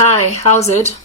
Hi, how's it?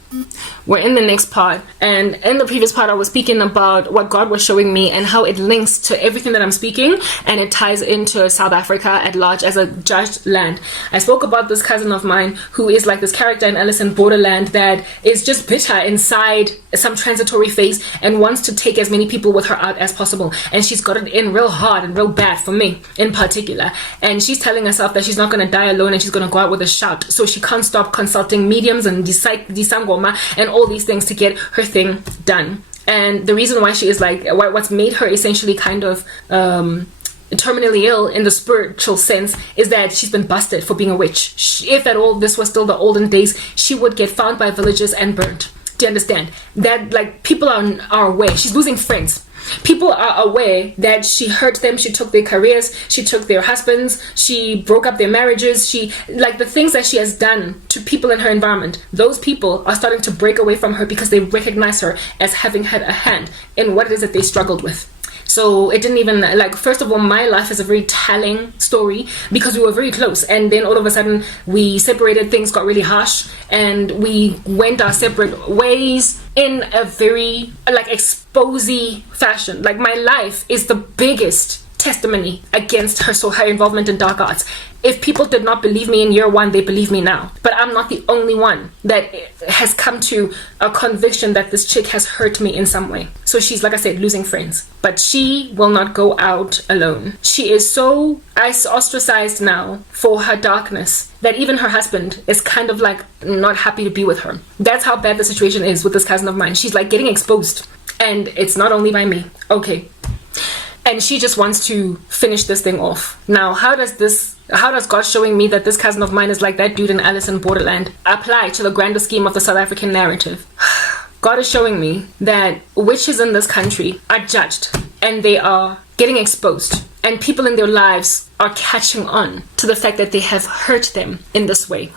We're in the next part, and in the previous part I was speaking about what God was showing me and how it links to everything that I'm speaking, and it ties into South Africa at large as a judged land. I spoke about this cousin of mine who is like this character in Alice in Borderland that is just bitter inside some transitory phase and wants to take as many people with her out as possible, and she's got it in real hard and real bad for me in particular, and she's telling herself that she's not going to die alone and she's going to go out with a shout, so she can't stop consulting mediums and disangoma and all these things to get her thing done. And the reason why she is like, what's made her essentially kind of terminally ill in the spiritual sense is that she's been busted for being a witch. If at all this was still the olden days, she would get found by villagers and burnt. Do you understand? That like people are aware. She's losing friends. People are aware that she hurt them, she took their careers, she took their husbands, she broke up their marriages, she like the things that she has done to people in her environment. Those people are starting to break away from her because they recognize her as having had a hand in what it is that they struggled with. So it didn't even, like, first of all, my life is a very telling story because we were very close, and then all of a sudden we separated, things got really harsh, and we went our separate ways in a very like exposy fashion. Like, my life is the biggest testimony against her, so her involvement in dark arts. If people did not believe me in year one, they believe me now. But I'm not the only one that has come to a conviction that this chick has hurt me in some way. So she's, like I said, losing friends. But she will not go out alone. She is so ostracized now for her darkness that even her husband is kind of like not happy to be with her. That's how bad the situation is with this cousin of mine. She's like getting exposed. And it's not only by me. Okay. And she just wants to finish this thing off. Now, how does God showing me that this cousin of mine is like that dude in Alice in Borderland apply to the grander scheme of the South African narrative? God is showing me that witches in this country are judged and they are getting exposed, and people in their lives are catching on to the fact that they have hurt them in this way,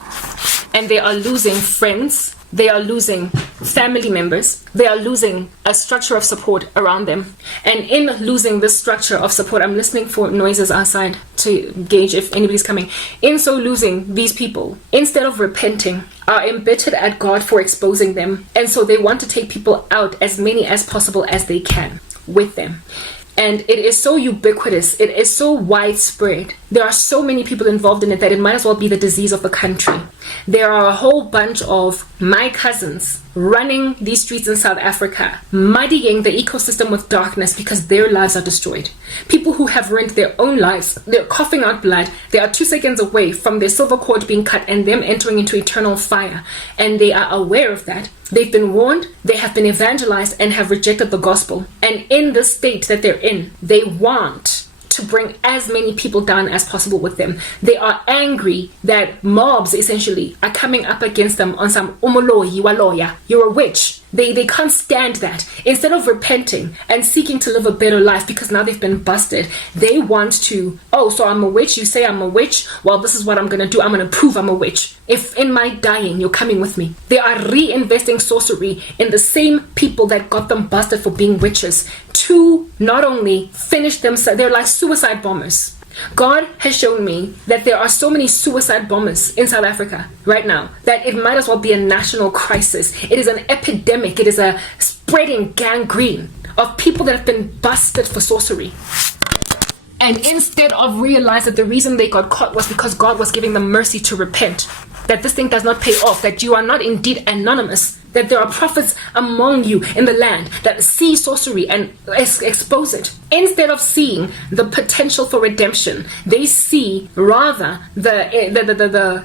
and they are losing friends. They are losing family members. They are losing a structure of support around them. And in losing this structure of support, I'm listening for noises outside to gauge if anybody's coming. In so losing these people, instead of repenting, are embittered at God for exposing them. And so they want to take people out, as many as possible as they can, with them. And it is so ubiquitous. It is so widespread. There are so many people involved in it that it might as well be the disease of the country. There are a whole bunch of my cousins running these streets in South Africa, muddying the ecosystem with darkness because their lives are destroyed. People who have ruined their own lives, they're coughing out blood. They are 2 seconds away from their silver cord being cut and them entering into eternal fire. And they are aware of that. They've been warned, they have been evangelized and have rejected the gospel. And in the state that they're in, they want to bring as many people down as possible with them. They are angry that mobs essentially are coming up against them on some umoloyi waloya. You're a witch. They can't stand that. Instead of repenting and seeking to live a better life because now they've been busted, they want to, oh, so I'm a witch, you say I'm a witch, well, this is what I'm going to do, I'm going to prove I'm a witch. If in my dying you're coming with me. They are reinvesting sorcery in the same people that got them busted for being witches to not only finish themselves, they're like suicide bombers. God has shown me that there are so many suicide bombers in South Africa right now that it might as well be a national crisis. It is an epidemic. It is a spreading gangrene of people that have been busted for sorcery. And instead of realize that the reason they got caught was because God was giving them mercy to repent, that this thing does not pay off, that you are not indeed anonymous, that there are prophets among you in the land that see sorcery and expose it. Instead of seeing the potential for redemption, they see rather the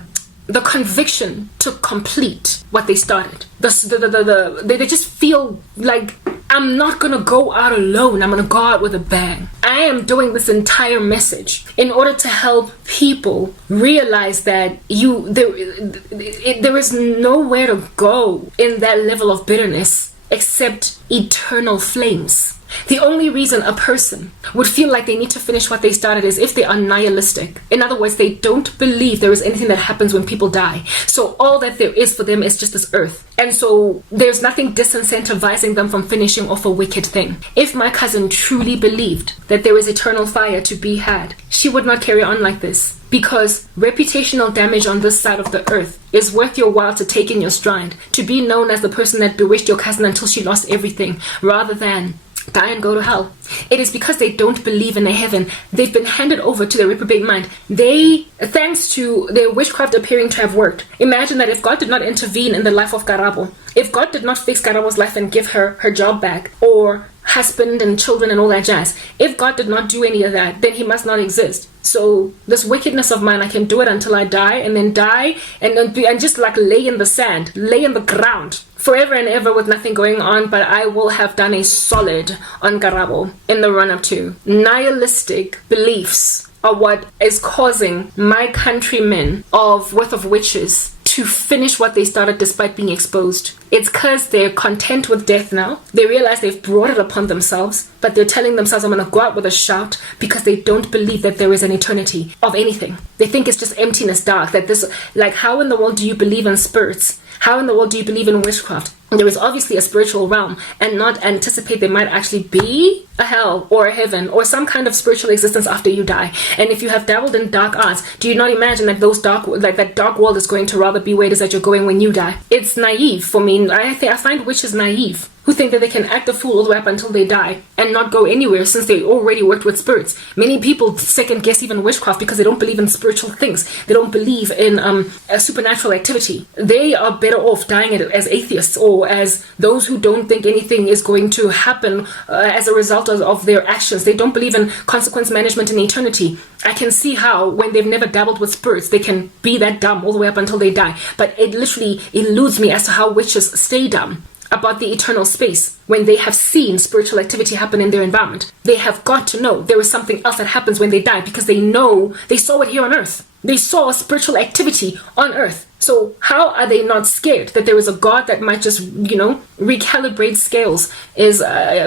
conviction to complete what they started. They just feel like, I'm not going to go out alone. I'm going to go out with a bang. I am doing this entire message in order to help people realize that there is nowhere to go in that level of bitterness except eternal flames. The only reason a person would feel like they need to finish what they started is if they are nihilistic. In other words, they don't believe there is anything that happens when people die. So all that there is for them is just this earth. And so there's nothing disincentivizing them from finishing off a wicked thing. If my cousin truly believed that there is eternal fire to be had, she would not carry on like this. Because reputational damage on this side of the earth is worth your while to take in your stride, to be known as the person that bewitched your cousin until she lost everything, rather than die and go to hell. It is because they don't believe in a heaven. They've been handed over to their reprobate mind. They, thanks to their witchcraft appearing to have worked. Imagine that if God did not intervene in the life of Karabo, if God did not fix Karabo's life and give her her job back, or husband and children and all that jazz, if God did not do any of that, then he must not exist. So this wickedness of mine, I can do it until I die, and then die and just like lay in the sand, lay in the ground forever and ever with nothing going on, but I will have done a solid on Karabo in the run-up to. Nihilistic beliefs are what is causing my countrymen of worth of witches to finish what they started despite being exposed. It's because they're content with death now. They realize they've brought it upon themselves, but they're telling themselves, I'm going to go out with a shout, because they don't believe that there is an eternity of anything. They think it's just emptiness, dark. That this, like, how in the world do you believe in spirits? How in the world do you believe in witchcraft? There is obviously a spiritual realm, and not anticipate there might actually be a hell or a heaven or some kind of spiritual existence after you die. And if you have dabbled in dark arts, do you not imagine that that dark world is going to rather be where it is that you're going when you die? It's naive for me. I find witches naive, who think that they can act a fool all the way up until they die and not go anywhere since they already worked with spirits. Many people second guess even witchcraft because they don't believe in spiritual things. They don't believe in a supernatural activity. They are better off dying as atheists, or as those who don't think anything is going to happen as a result of their actions. They don't believe in consequence management in eternity. I can see how when they've never dabbled with spirits, they can be that dumb all the way up until they die. But it literally eludes me as to how witches stay dumb about the eternal space when they have seen spiritual activity happen in their environment. They have got to know there is something else that happens when they die, because they know they saw it here on earth. They saw spiritual activity on earth. So how are they not scared that there is a God that might just, recalibrate scales is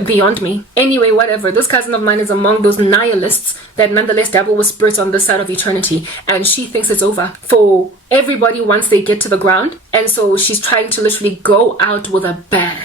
beyond me. Anyway, whatever. This cousin of mine is among those nihilists that nonetheless dabble with spirits on this side of eternity. And she thinks it's over for everybody once they get to the ground. And so she's trying to literally go out with a bang.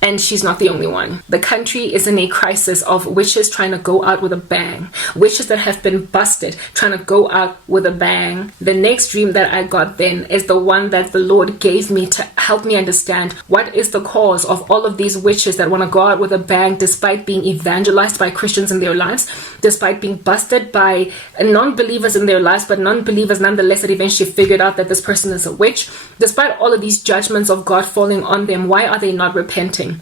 And she's not the only one. The country is in a crisis of witches trying to go out with a bang. Witches that have been busted trying to go out with a bang. The next dream that I got then is the one that the Lord gave me to help me understand what is the cause of all of these witches that want to go out with a bang despite being evangelized by Christians in their lives, despite being busted by non-believers in their lives, but non-believers nonetheless that eventually figured out that this person is a witch. Despite all of these judgments of God falling on them, why are they not repenting?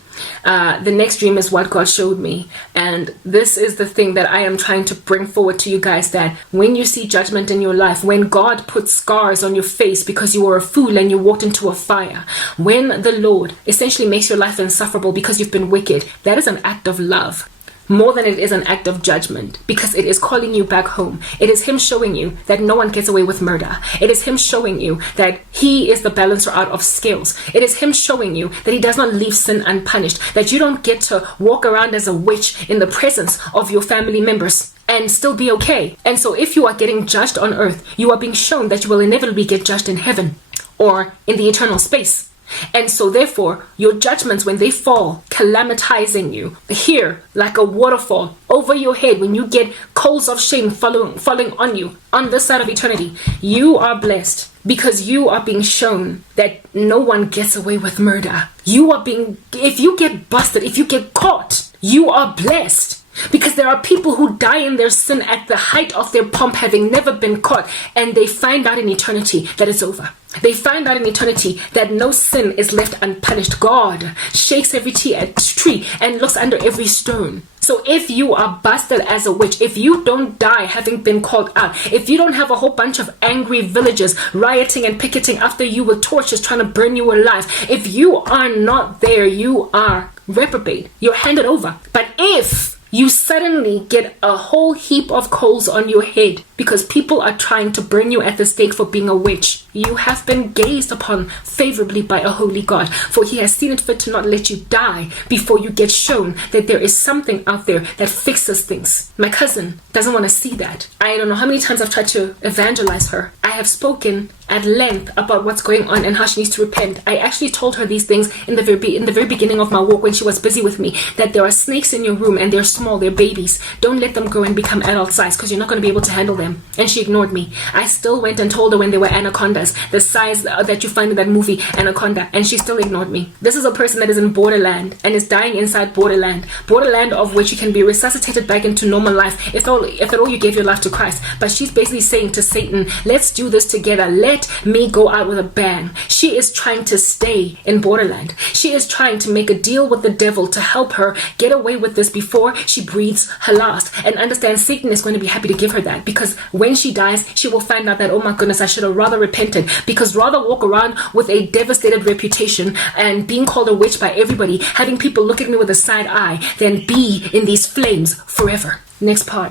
The next dream is what God showed me, and this is the thing that I am trying to bring forward to you guys, that when you see judgment in your life, when God puts scars on your face because you were a fool and you walked into a fire, when the Lord essentially makes your life insufferable because you've been wicked, that is an act of love more than it is an act of judgment, because it is calling you back home. It is him showing you that no one gets away with murder. It is him showing you that he is the balancer out of scales. It is him showing you that he does not leave sin unpunished, that you don't get to walk around as a witch in the presence of your family members and still be okay. And so if you are getting judged on earth, you are being shown that you will inevitably get judged in heaven or in the eternal space. And so therefore, your judgments, when they fall, calamitizing you here like a waterfall over your head, when you get coals of shame falling on you on this side of eternity, you are blessed because you are being shown that no one gets away with murder. If you get busted, if you get caught, you are blessed. Because there are people who die in their sin at the height of their pomp, having never been caught, and they find out in eternity that it's over. They find out in eternity that no sin is left unpunished. God shakes every tree and looks under every stone. So if you are busted as a witch, if you don't die having been called out, if you don't have a whole bunch of angry villagers rioting and picketing after you with torches trying to burn you alive, if you are not there, you are reprobate. You're handed over. But if you suddenly get a whole heap of coals on your head because people are trying to burn you at the stake for being a witch. You have been gazed upon favorably by a holy God, for he has seen it fit to not let you die before you get shown that there is something out there that fixes things. My cousin doesn't want to see that. I don't know how many times I've tried to evangelize her. I have spoken at length about what's going on and how she needs to repent. I actually told her these things in the very beginning of my walk when she was busy with me, that there are snakes in your room and they're small, they're babies. Don't let them grow and become adult size because you're not going to be able to handle them. And she ignored me. I still went and told her when they were anacondas, the size that you find in that movie Anaconda, and she still ignored me. This is a person that is in borderland and is dying inside borderland of which you can be resuscitated back into normal life if at all you gave your life to Christ. But she's basically saying to Satan, let's do this together. Let me go out with a bang. She is trying to stay in borderland. She is trying to make a deal with the devil to help her get away with this before she breathes her last, and understand Satan is going to be happy to give her that, because when she dies she will find out that, oh my goodness, I should have rather repented, because rather walk around with a devastated reputation and being called a witch by everybody, having people look at me with a side eye, than be in these flames forever. Next part.